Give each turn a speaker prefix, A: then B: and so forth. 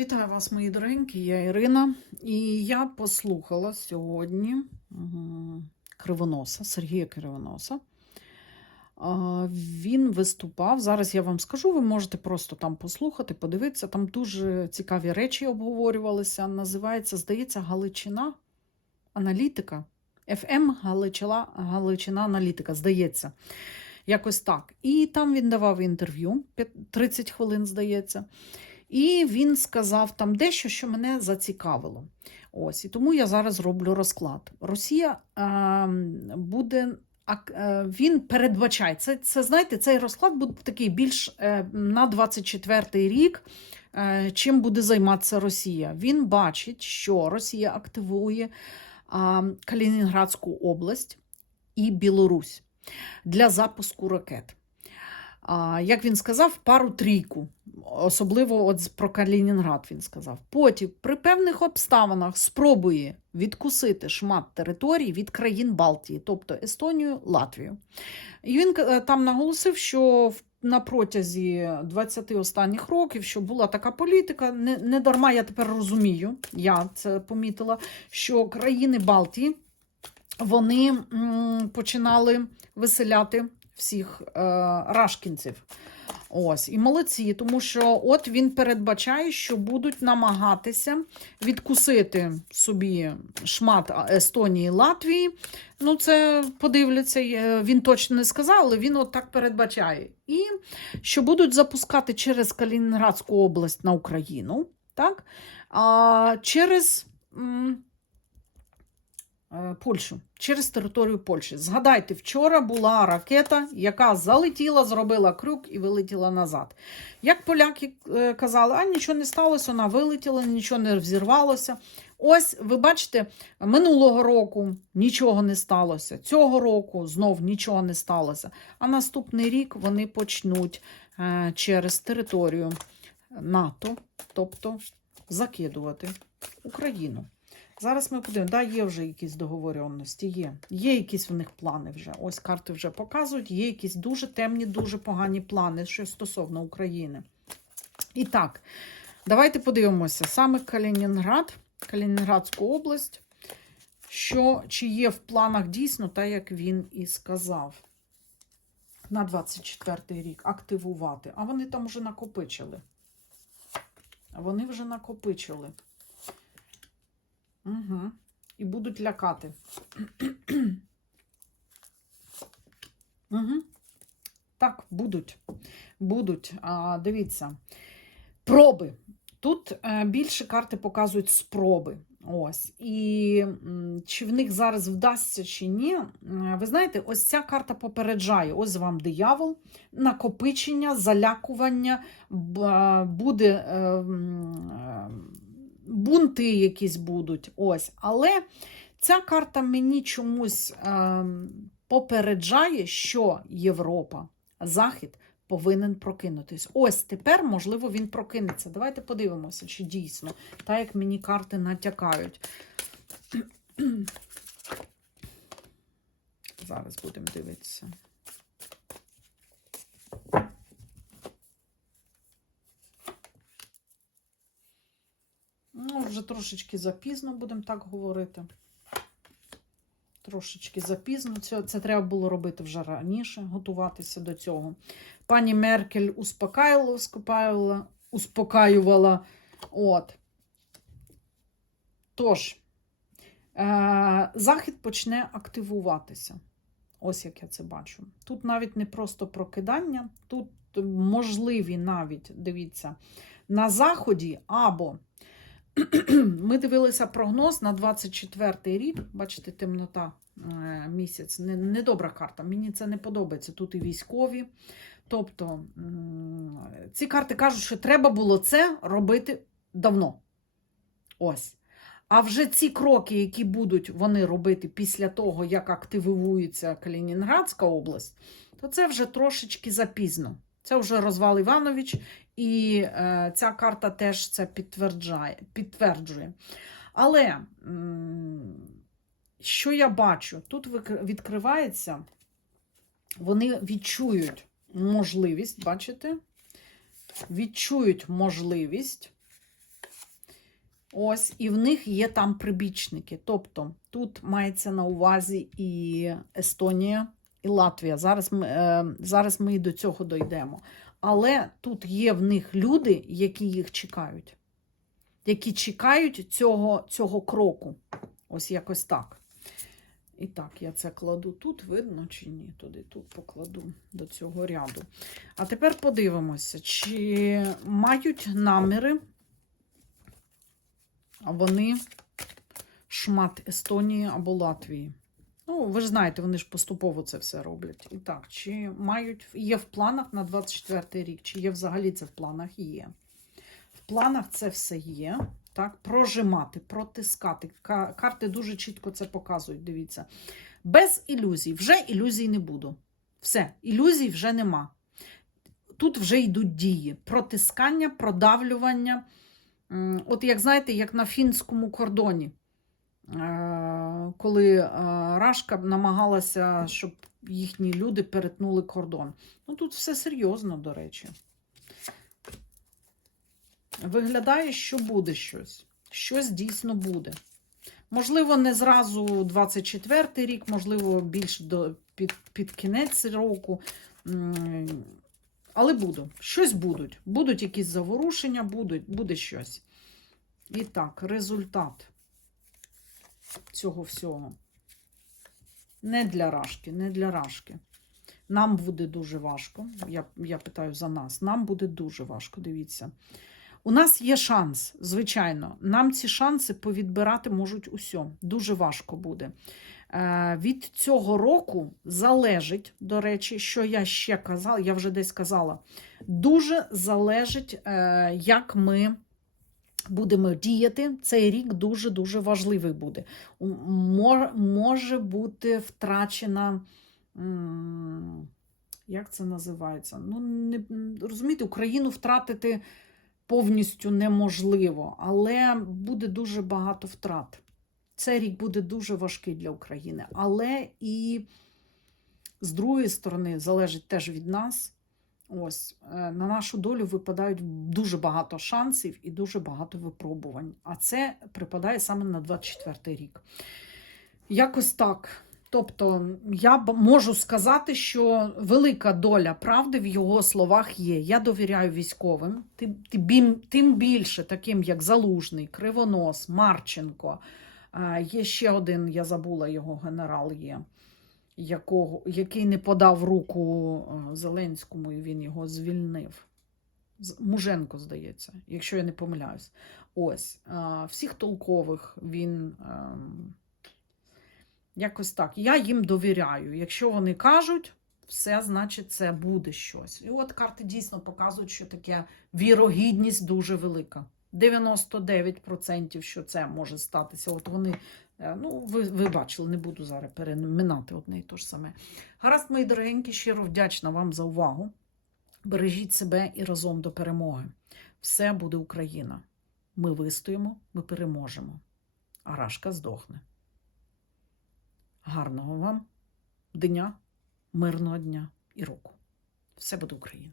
A: Вітаю вас, мої дорогенькі, я Ірина. І я послухала сьогодні Кривоноса, Сергія Кривоноса. Він виступав. Зараз я вам скажу, ви можете просто там послухати, подивитися. Там дуже цікаві речі обговорювалися. Називається, здається, Галичина аналітика. FM Галичина, Галичина аналітика, здається. Якось так. І там він давав інтерв'ю, 30 хвилин, здається. І він сказав там дещо, що мене зацікавило. Ось, і тому я зараз роблю розклад. Росія е, буде. ак- е, Він передбачає це, це знаєте, цей розклад буде такий більш е, на 24-й рік. Чим буде займатися Росія? Він бачить, що Росія активує а, Калінінградську область і Білорусь для запуску ракет. Як він сказав, пару-трійку. Особливо от про Калінінград він сказав. Потім при певних обставинах спробує відкусити шмат територій від країн Балтії, тобто Естонію, Латвію. І він е, там наголосив, що в- на протязі 20 останніх років, що була така політика, не, не дарма я тепер розумію, я це помітила, що країни Балтії вони м, починали виселяти всіх е, рашкінців. Ось, і молодці, тому що от він передбачає, що будуть намагатися відкусити собі шмат Естонії Латвії. Ну, це подивляться, він точно не сказав, але він от так передбачає. І що будуть запускати через Калінінградську область на Україну, так? А через. Е, Польщу через територію Польщі. Згадайте, вчора була ракета, яка залетіла, зробила крюк і вилетіла назад. Як поляки е, казали, а нічого не сталося, вона вилетіла, нічого не взірвалося. Ось, ви бачите, минулого року нічого не сталося, цього року знов нічого не сталося. А наступний рік вони почнуть е, через територію НАТО, тобто закидувати Україну. Зараз ми подивимося, да, є вже якісь договоренності, є. Є якісь в них плани вже. Ось карти вже показують, є якісь дуже темні, дуже погані плани, що стосовно України. І так, давайте подивимося. Саме Калінінград, Калінінградську область, що чи є в планах дійсно, так як він і сказав. На 24 рік активувати. А вони там вже накопичили. Вони вже накопичили. Угу. І будуть лякати. угу. Так, будуть. Будуть. А, дивіться. Проби. Тут е, більше карти показують спроби. Ось. І чи в них зараз вдасться, чи ні. Е, Ви знаєте, ось ця карта попереджає: ось вам диявол, накопичення, залякування, е, буде. Е, е, бунти якісь будуть. Ось. Але ця карта мені чомусь ем, попереджає, що Європа, Захід повинен прокинутись. Ось тепер, можливо, він прокинеться. Давайте подивимося, чи дійсно, так як мені карти натякають. Зараз будемо дивитися. Ну, вже трошечки запізно, будемо так говорити. Трошечки запізно. Це, це треба було робити вже раніше, готуватися до цього. Пані Меркель успокаювала, успокаювала. От. Тож, е, Захід почне активуватися. Ось як я це бачу. Тут навіть не просто прокидання, тут можливі навіть, дивіться, на Заході або ми дивилися прогноз на 24 рік. Бачите, темнота е, місяць. Не- Недобра карта. Мені це не подобається. Тут і військові. Тобто ці карти кажуть, що треба було це робити давно. Ось. А вже ці кроки, які будуть вони робити після того, як активується Калінінградська область, то це вже трошечки запізно. Це вже розвал Іванович, і е, ця карта теж це підтверджує. підтверджує. Але що я бачу? Тут відкривається, вони відчують можливість, бачите? Відчують можливість Ось, і в них є там прибічники. Тобто тут мається на увазі і Естонія, і Латвія. Зараз ми, е, зараз ми до цього дійдемо. Але тут є в них люди, які їх чекають, які чекають цього, цього кроку. Ось якось так. І так, я це кладу тут, видно чи ні? Туди тут покладу до цього ряду. А тепер подивимося, чи мають наміри вони шмат Естонії або Латвії. Ну, ви ж знаєте, вони ж поступово це все роблять. І так, чи мають є в планах на 24 рік, чи є взагалі це в планах? Є. В планах це все є. Так, прожимати, протискати. Карти дуже чітко це показують. Дивіться. Без ілюзій. Вже ілюзій не буду. Все, ілюзій вже нема. Тут вже йдуть дії: протискання, продавлювання. От як знаєте, як на фінському кордоні, коли е, Рашка намагалася, щоб їхні люди перетнули кордон. Ну тут все серйозно, до речі. Виглядає, що буде щось. Щось дійсно буде. Можливо, не зразу 24-й рік, можливо, більш до, під, під кінець року. Але буду. Щось будуть. Будуть якісь заворушення, будуть, буде щось. І так, результат цього всього. Не для рашки, не для рашки. Нам буде дуже важко. Я, я питаю за нас. Нам буде дуже важко, дивіться. У нас є шанс, звичайно. Нам ці шанси повідбирати можуть усьо. Дуже важко буде. Е, від цього року залежить, до речі, що я ще казала, я вже десь казала, дуже залежить, е, як ми будемо діяти. Цей рік дуже-дуже важливий буде. Може бути втрачена. Як це називається? Ну, не, розумієте, Україну втратити повністю неможливо, але буде дуже багато втрат. Цей рік буде дуже важкий для України. Але і з другої сторони залежить теж від нас. Ось е, на нашу долю випадають дуже багато шансів і дуже багато випробувань. А це припадає саме на 24 рік. Якось так. Тобто, я б- можу сказати, що велика доля правди в його словах є. Я довіряю військовим, тим, більше таким, як Залужний, Кривонос, Марченко. Е, Є ще один, я забула його генерал є якого, який не подав руку е, Зеленському, і він його звільнив. Муженко, здається, якщо я не помиляюсь. Ось, е, всіх толкових він ем, якось так. Я їм довіряю. Якщо вони кажуть, все, значить, це буде щось. І от карти дійсно показують, що таке вірогідність дуже велика. 99% що це може статися. От вони Ну, ви, ви бачили, не буду зараз переминати одне і те ж саме. Гаразд, мої дорогенькі, щиро вдячна вам за увагу. Бережіть себе і разом до перемоги. Все буде Україна. Ми вистоїмо, ми переможемо. А Рашка здохне. Гарного вам дня, мирного дня і року. Все буде Україна.